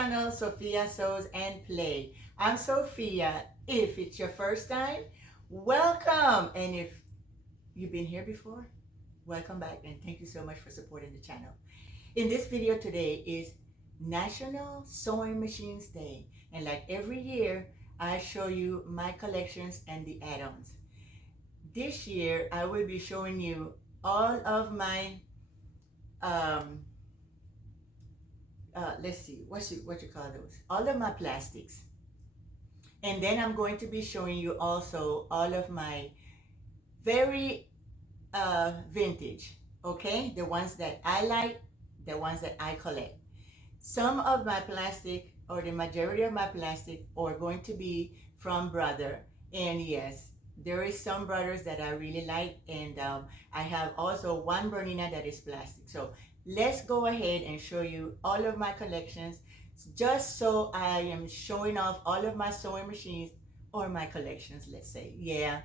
channel, Sophia Sews and Play. I'm Sophia. If it's your first time, welcome. And if you've been here before, welcome back. And thank you so much for supporting the channel. In this video today is National Sewing Machines Day. And like every year, I show you my collections and the add-ons. This year, I will be showing you all of my let's see, what you call those? All of my plastics. And then I'm going to be showing you also all of my very vintage, okay? The ones that I like, the ones that I collect. Some of my plastic, or the majority of my plastic, are going to be from Brother. And yes, there is some Brothers that I really like, and I have also one Bernina that is plastic. So let's go ahead and show you all of my collections, just so I am showing off all of my sewing machines or my collections, let's say. Yeah,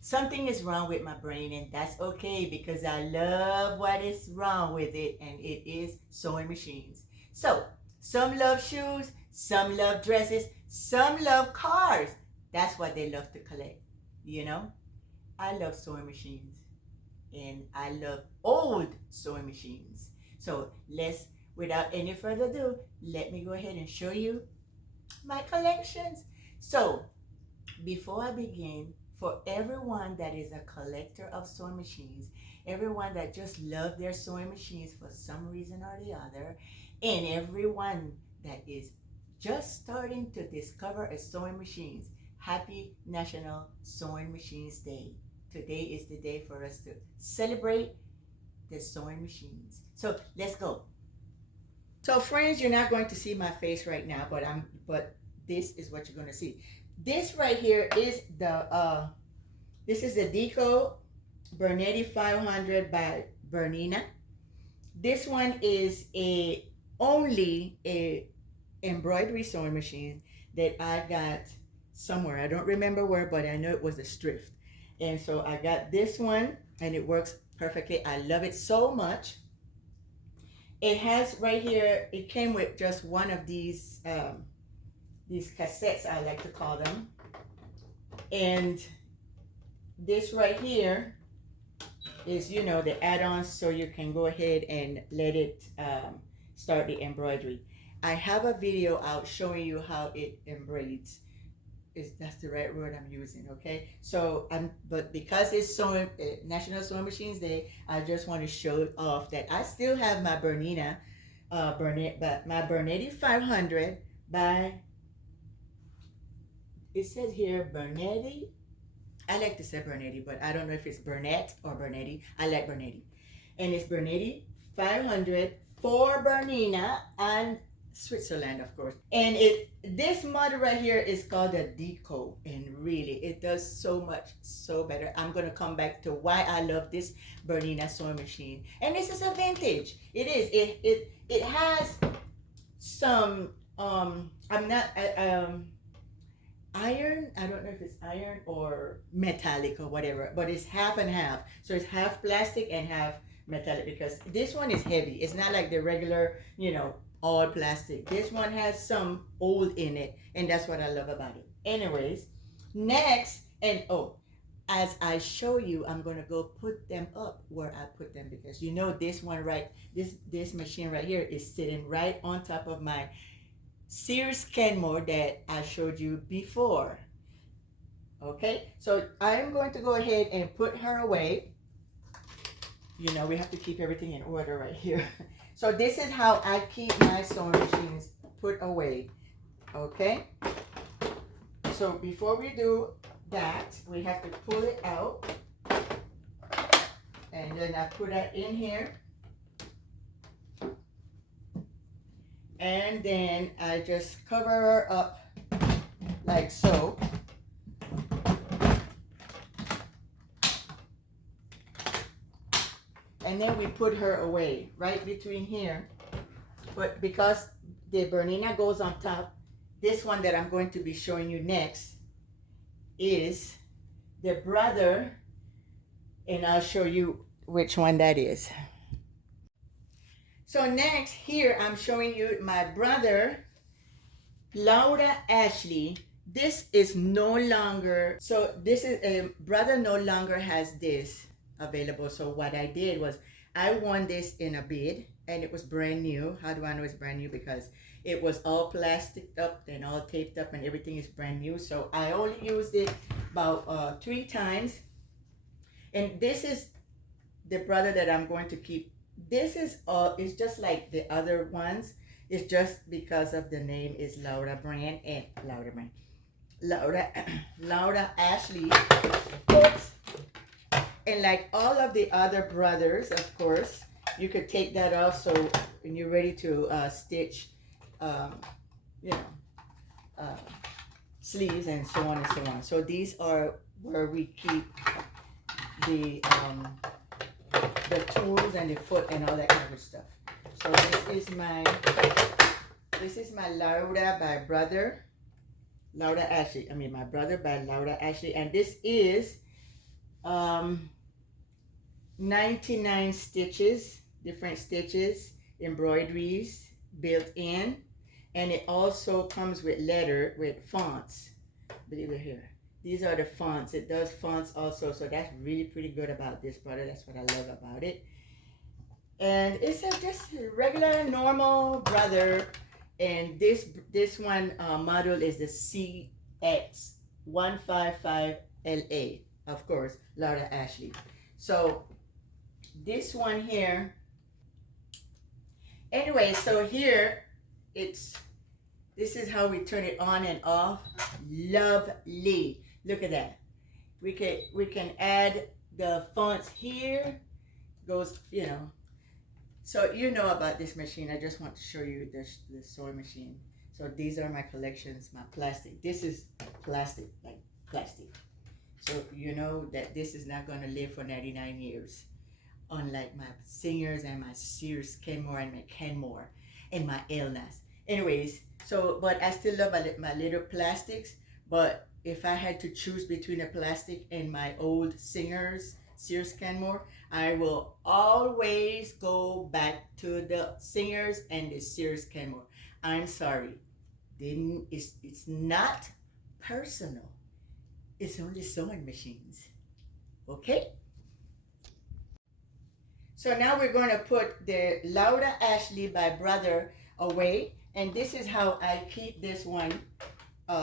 something is wrong with my brain, and that's okay, because I love what is wrong with it, and it is sewing machines. So some love shoes, some love dresses, some love cars. That's what they love to collect, you know. I love sewing machines, and I love old sewing machines. So let's, without any further ado, let me go ahead and show you my collections. So before I begin, for everyone that is a collector of sewing machines, everyone that just love their sewing machines for some reason or the other, and everyone that is just starting to discover a sewing machines, happy National Sewing Machines Day. Today is the day for us to celebrate the sewing machines. So let's go. So friends, you're not going to see my face right now, but this is what you're going to see. This right here is the this is the Deco Bernetti 500 by Bernina. This one is only a embroidery sewing machine that I got somewhere. I don't remember where, but I know it was a thrift. And so I got this one, and it works perfectly. I love it so much. It has right here, it came with just one of these cassettes, I like to call them. And this right here is, you know, the add-ons, so you can go ahead and let it start the embroidery. I have a video out showing you how it embroids. That's the right word I'm using, okay? So but because it's National Sewing Machines Day, I just want to show off that I still have my Bernina, my Bernetti 500 by, it says here Bernetti. I like to say Bernetti, but I don't know if it's Burnett or Bernetti. I like Bernetti. And it's Bernetti 500 for Bernina and Switzerland, of course. And this model right here is called a Deco, and really it does so much so better. I'm gonna come back to why I love this Bernina sewing machine. And this is a vintage. It is. It has some iron. I don't know if it's iron or metallic or whatever, but it's half and half. So it's half plastic and half metallic, because this one is heavy. It's not like the regular, you know, all plastic. This one has some old in it, and that's what I love about it. Anyways, next, and as I show you, I'm gonna go put them up where I put them, because you know this one this machine right here is sitting right on top of my Sears Kenmore that I showed you before. Okay, so I'm going to go ahead and put her away. You know, we have to keep everything in order right here. So this is how I keep my sewing machines put away, okay? So before we do that, we have to pull it out. And then I put that in here. And then I just cover her up like so. And then we put her away right between here. But because the Bernina goes on top, this one that I'm going to be showing you next is the Brother, and I'll show you which one that is. So next, here I'm showing you my Brother Laura Ashley, this is no longer, so this is a brother no longer has this available. So what I did was I won this in a bid and it was brand new. How do I know it's brand new? Because it was all plastic up and all taped up and everything is brand new. So I only used it about 3 times. And this is the brother that I'm going to keep. This is it's just like the other ones. It's just because of the name is Laura Brand and Laura Laura Ashley. Oops. And like all of the other brothers, of course, you could take that off. So when you're ready to stitch, you know, uh, sleeves and so on and so on. So these are where we keep the tools and the foot and all that kind of stuff. So this is my Laura by brother Laura Ashley. I mean my brother by Laura Ashley, and this is 99 stitches, different stitches, embroideries built in, and it also comes with fonts. I believe they're here. These are the fonts. It does fonts also, so that's really pretty good about this brother. That's what I love about it. And it's just a regular, normal brother. And this one model is the CX155LA, of course, Laura Ashley. So this one here. Anyway, so here this is how we turn it on and off. Lovely. Look at that. We can add the fonts here. Goes, you know. So you know about this machine. I just want to show you the sewing machine. So these are my collections, my plastic. This is plastic, like plastic. So you know that this is not going to live for 99 years. Unlike my Singers and my Sears Kenmore and my Kenmore and my Elnas. Anyways, so, but I still love my little plastics. But if I had to choose between a plastic and my old Singers, Sears Kenmore, I will always go back to the Singers and the Sears Kenmore. I'm sorry. It's not personal. It's only sewing machines. Okay? So now we're going to put the Laura Ashley by brother away. And this is how I keep this one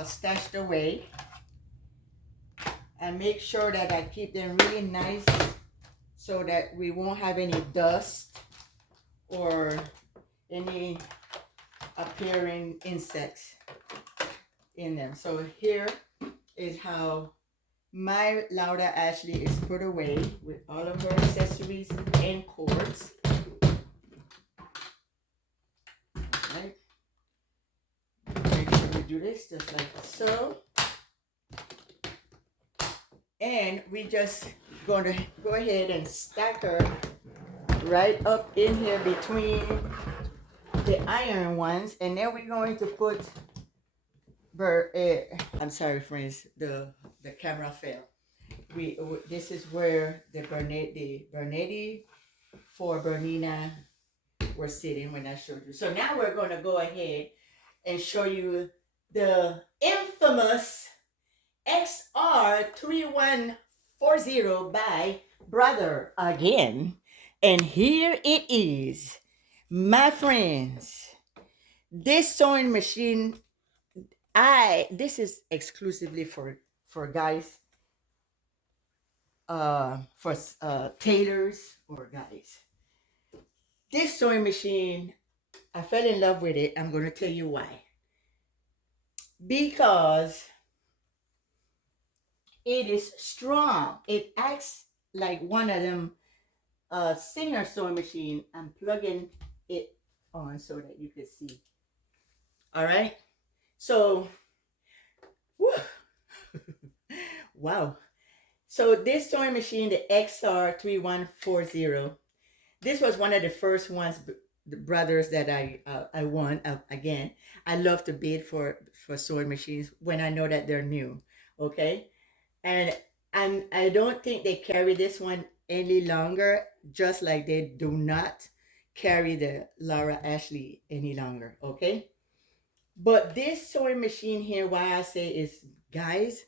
stashed away. I make sure that I keep them really nice so that we won't have any dust or any appearing insects in them. So here is how my Laura Ashley is put away with all of her accessories and cords. Right. Make sure we do this just like so. And we just going to go ahead and stack her right up in here between the iron ones. And then we're going to put, I'm sorry friends, the camera fell. This is where the Bernetti for Bernina were sitting when I showed you. So now we're going to go ahead and show you the infamous XR3140 by brother again. And here it is, my friends. This sewing machine, this is exclusively for guys, for tailors or guys. This sewing machine, I fell in love with it. I'm going to tell you why. Because it is strong. It acts like one of them Singer sewing machine. I'm plugging it on so that you can see. All right. So, wow. So this sewing machine, the XR3140, this was one of the first ones, the brothers that I won. Again, I love to bid for sewing machines when I know that they're new. Okay. And I don't think they carry this one any longer, just like they do not carry the Laura Ashley any longer. Okay. But this sewing machine here, why I say is, guys,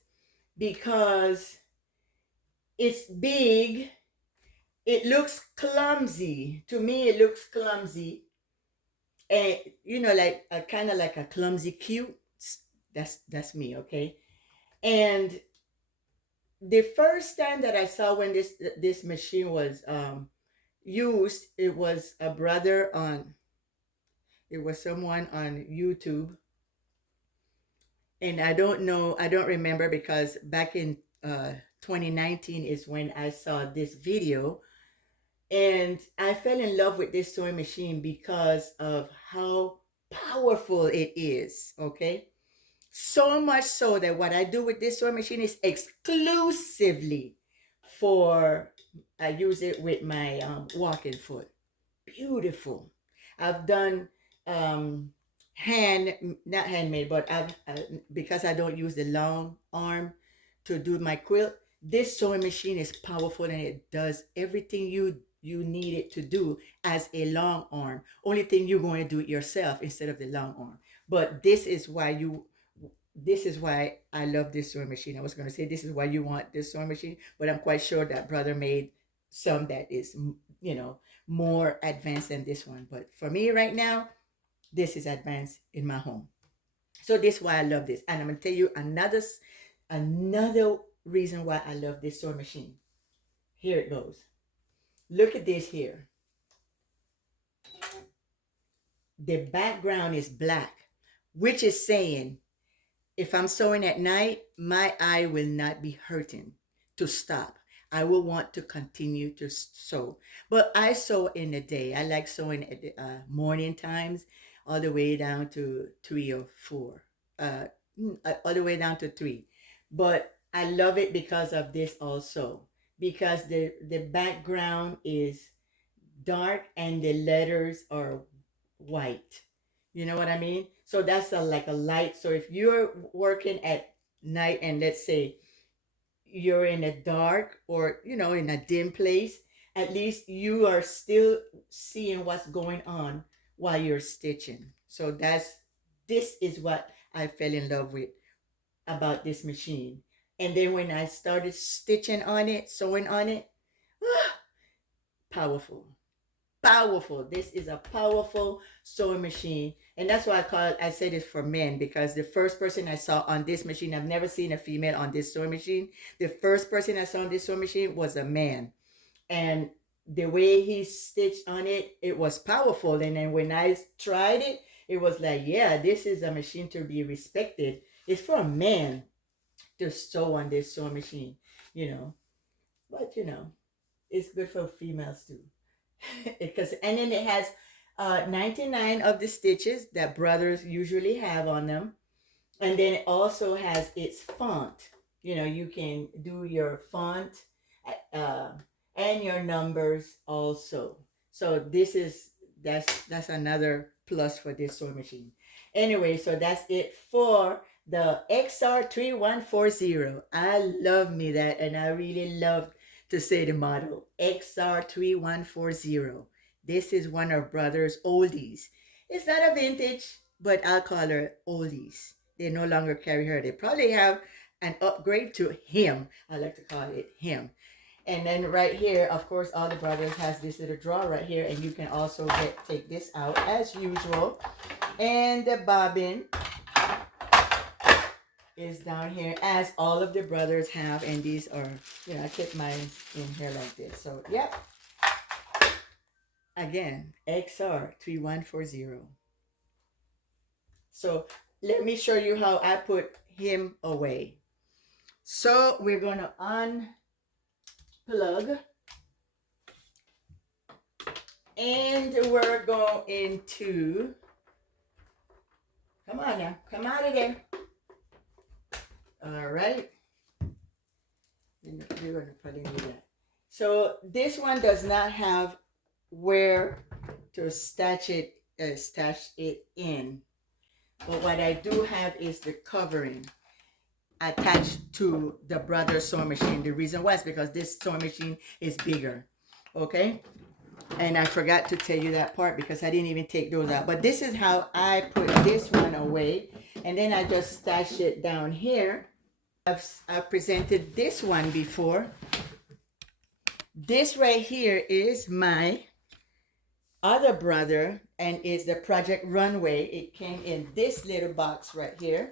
because it's big. It looks clumsy. To me, it looks clumsy. And, you know, like a kind of like a clumsy cute. That's me, okay? And the first time that I saw when this machine was used, it was a brother on, it was someone on YouTube, and I don't know, I don't remember, because back in 2019 is when I saw this video, and I fell in love with this sewing machine because of how powerful it is. Okay, so much so that what I do with this sewing machine is exclusively for, I use it with my walking foot. Beautiful. I've done um, not handmade, but because I don't use the long arm to do my quilt, this sewing machine is powerful and it does everything you need it to do as a long arm. Only thing, you're going to do it yourself instead of the long arm. But this is why I love this sewing machine. I was going to say this is why you want this sewing machine, but I'm quite sure that brother made some that is, you know, more advanced than this one. But for me right now, this is advanced in my home. So this is why I love this. And I'm going to tell you another reason why I love this sewing machine. Here it goes. Look at this here. The background is black, which is saying if I'm sewing at night, my eye will not be hurting to stop. I will want to continue to sew. But I sew in the day. I like sewing at the morning times, all the way down to 3 or 4, all the way down to 3. But I love it because of this also, because the background is dark and the letters are white. You know what I mean? So that's like a light. So if you're working at night and let's say you're in a dark or, you know, in a dim place, at least you are still seeing what's going on while you're stitching. So this is what I fell in love with about this machine. And then when I started stitching on it, sewing on it, powerful. Powerful. This is a powerful sewing machine. And that's why I said it for men, because the first person I saw on this machine, I've never seen a female on this sewing machine. The first person I saw on this sewing machine was a man. And the way he stitched on it, it was powerful. And then when I tried it, it was like, yeah, this is a machine to be respected. It's for a man to sew on this sewing machine, you know. But, you know, it's good for females too. Because and then it has 99 of the stitches that brothers usually have on them, and then it also has its font. You know, you can do your font uh, and your numbers also. So that's another plus for this sewing machine. Anyway, so that's it for the XR3140. I love me that, and I really love to say the model XR3140. This is one of brother's oldies. It's not a vintage, but I'll call her oldies. They no longer carry her. They probably have an upgrade to him. I like to call it him. And then right here, of course, all the brothers has this little drawer right here, and you can also take this out as usual. And the bobbin is down here, as all of the brothers have, and these are, you know, I kept mine in here like this. So yep, again, XR3140. So let me show you how I put him away. So we're gonna unplug, and we're going to, come on now, come out of there. All right. We're going to put in that. So this one does not have where to stash it in. But what I do have is the covering attached to the brother sewing machine. The reason why is because this sewing machine is bigger. Okay. And I forgot to tell you that part because I didn't even take those out. But this is how I put this one away. And then I just stash it down here. I've presented this one before. This right here is my other brother, and it's the Project Runway. It came in this little box right here.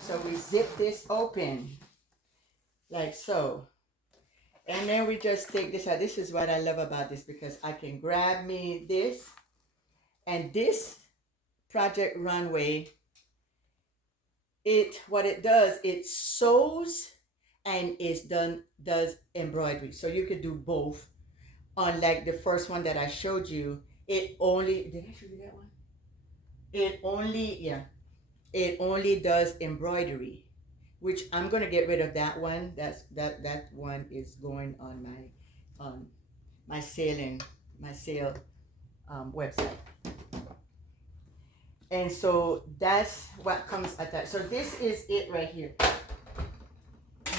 So we zip this open like so. And then we just take this out. This is what I love about this, because I can grab me this. And this Project Runway, what it does, it sews and does embroidery. So you could do both. Unlike the first one that I showed you, did I show you that one? It only does embroidery, which I'm gonna get rid of that one. That one is going on my sale website. And so that's what comes attached. So this is it right here.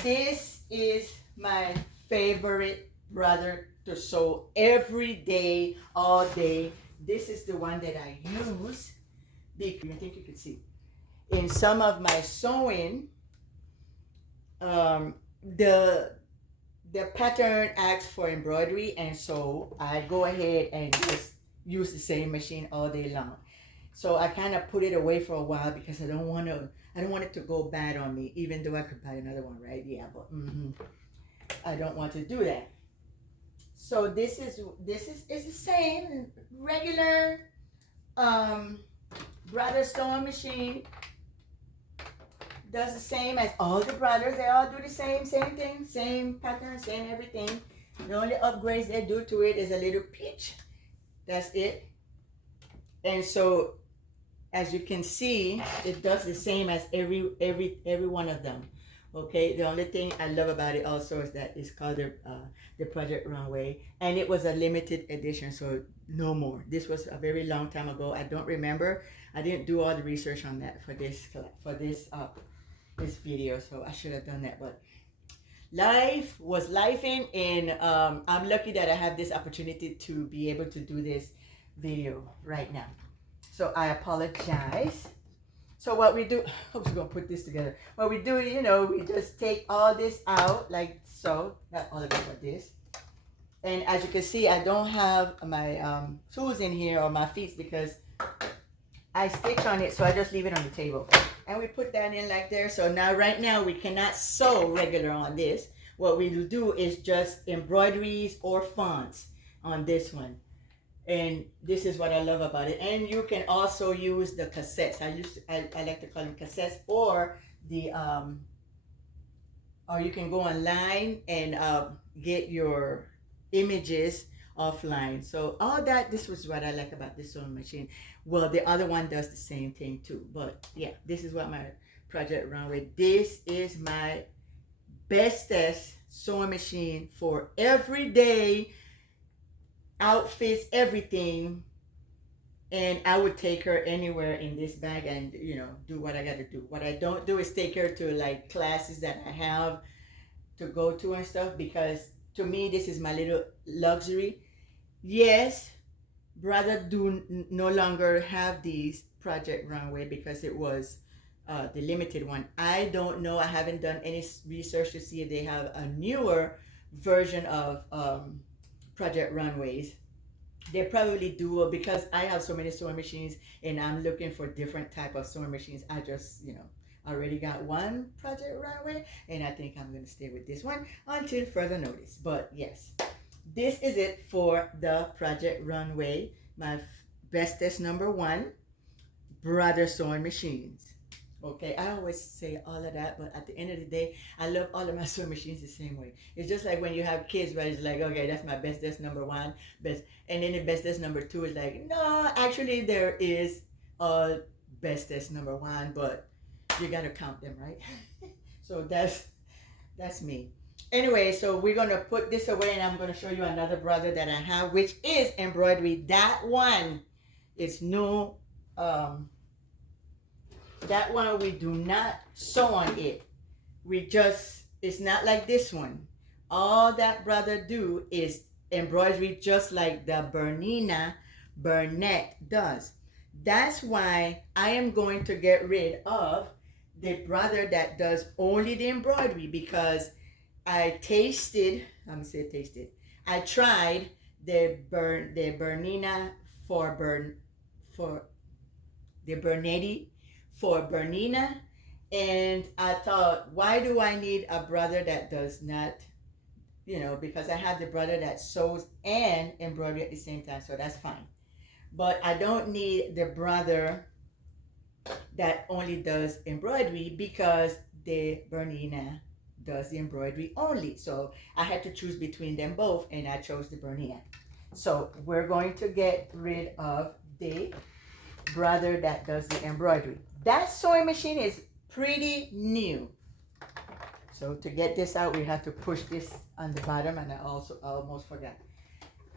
This is my favorite brother to sew every day, all day. This is the one that I use because I think you can see in some of my sewing. The pattern asks for embroidery, and so I go ahead and just use the same machine all day long. So I kind of put it away for a while because I don't want it to go bad on me, even though I could buy another one, right? Yeah, but I don't want to do that. So this is the same regular brother sewing machine. Does the same as all the brothers. They all do the same thing, same pattern, same everything. The only upgrades they do to it is a little pitch. That's it. And so, as you can see, it does the same as every one of them. Okay. The only thing I love about it also is that it's called the Project Runway, and it was a limited edition, so no more. This was a very long time ago. I don't remember. I didn't do all the research on that for this video, so I should have done that. But life was lifing, and I'm lucky that I have this opportunity to be able to do this video right now. So I apologize. So what we do, I'm just gonna put this together. What we do, we just take all this out like so. Not all of it, but this. And as you can see, I don't have my tools in here or my feet because I stitch on it, so I just leave it on the table. And we put that in like there. So now, right now, we cannot sew regular on this. What we will do is just embroideries or fonts on this one. And this is what I love about it. And you can also use the cassettes. I like to call them cassettes, or or you can go online and get your images offline. So all that, this was what I like about this sewing machine. Well, the other one does the same thing too, but yeah, this is what my Project Runway. This is my bestest sewing machine for everyday outfits, everything. And I would take her anywhere in this bag and do what I got to do. What I don't do is take her to like classes that I have to go to and stuff, because to me this is my little luxury. Yes, brother do no longer have these Project Runway because it was the limited one. I don't know. I haven't done any research to see if they have a newer version of Project Runways. They probably do, because I have so many sewing machines and I'm looking for different type of sewing machines. I just, already got one Project Runway, and I think I'm going to stay with this one until further notice. But yes, this is it for the Project Runway, my bestest #1 brother sewing machines. Okay, I always say all of that, but at the end of the day, I love all of my sewing machines the same way. It's just like when you have kids, right? It's like, okay, that's my bestest #1, best, and then the bestest #2 is like, no, actually there is a bestest #1, but you gotta count them, right? So that's me. Anyway, so we're gonna put this away, and I'm gonna show you another brother that I have, which is embroidery. That one is no. That one we do not sew on it. It's not like this one. All that brother do is embroidery just like the Bernette does. That's why I am going to get rid of the brother that does only the embroidery, because I tasted, let me say tasted, I tried the Bernina for the Bernetti for Bernina, and I thought, why do I need a brother that does not, because I have the brother that sews and embroidery at the same time, so that's fine. But I don't need the brother that only does embroidery, because the Bernina does the embroidery only. So I had to choose between them both, and I chose the Bernina. So we're going to get rid of the brother that does the embroidery. That sewing machine is pretty new. So to get this out, we have to push this on the bottom, and I almost forgot.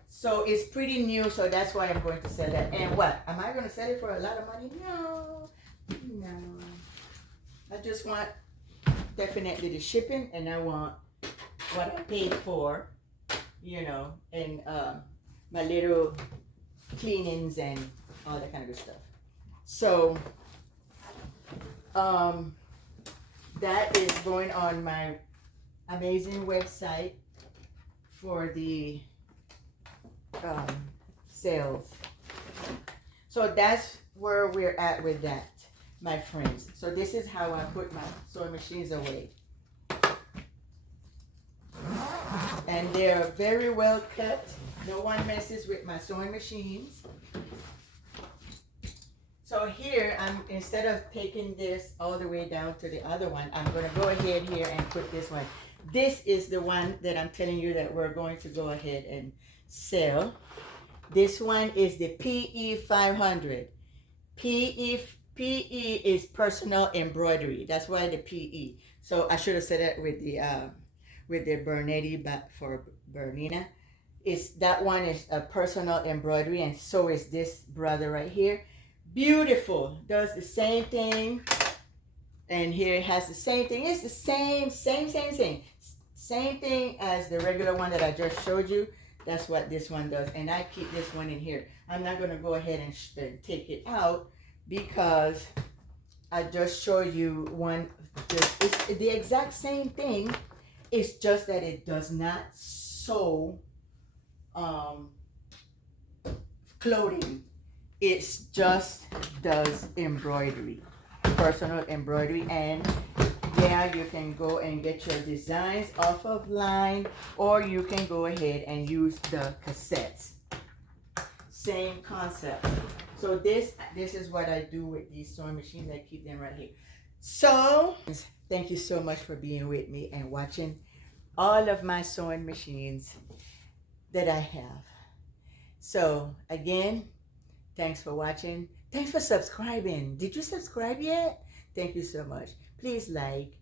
So it's pretty new, so that's why I'm going to sell that. And what? Am I going to sell it for a lot of money? No. I just want definitely the shipping, and I want what I paid for, and my little cleanings and all that kind of good stuff. So that is going on my amazing website for the sales. So that's where we're at with that, my friends. So this is how I put my sewing machines away. And they're very well kept. No one messes with my sewing machines. So here, instead of taking this all the way down to the other one, I'm going to go ahead here and put this one. This is the one that I'm telling you that we're going to go ahead and sell. This one is the PE 500. PE is personal embroidery. That's why the PE. So I should have said that with the Bernetti, but for Bernina, that one is a personal embroidery, and so is this brother right here. Beautiful. Does the same thing. And here it has the same thing. It's the same thing. Same thing as the regular one that I just showed you. That's what this one does. And I keep this one in here. I'm not going to go ahead and take it out, because I just showed you one. It's the exact same thing. It's just that it does not sew clothing. It just does embroidery, personal embroidery. And yeah, you can go and get your designs off of line, or you can go ahead and use the cassettes. Same concept. So this is what I do with these sewing machines. I keep them right here. So thank you so much for being with me and watching all of my sewing machines that I have. So again, thanks for watching. Thanks for subscribing. Did you subscribe yet? Thank you so much. Please like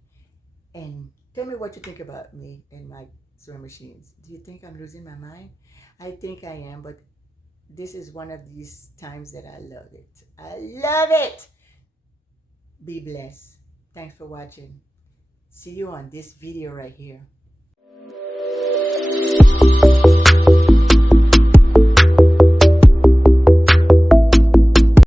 and tell me what you think about me and my sewing machines. Do you think I'm losing my mind? I think I am, but this is one of these times that I love it. I love it. Be blessed. Thanks for watching. See you on this video right here.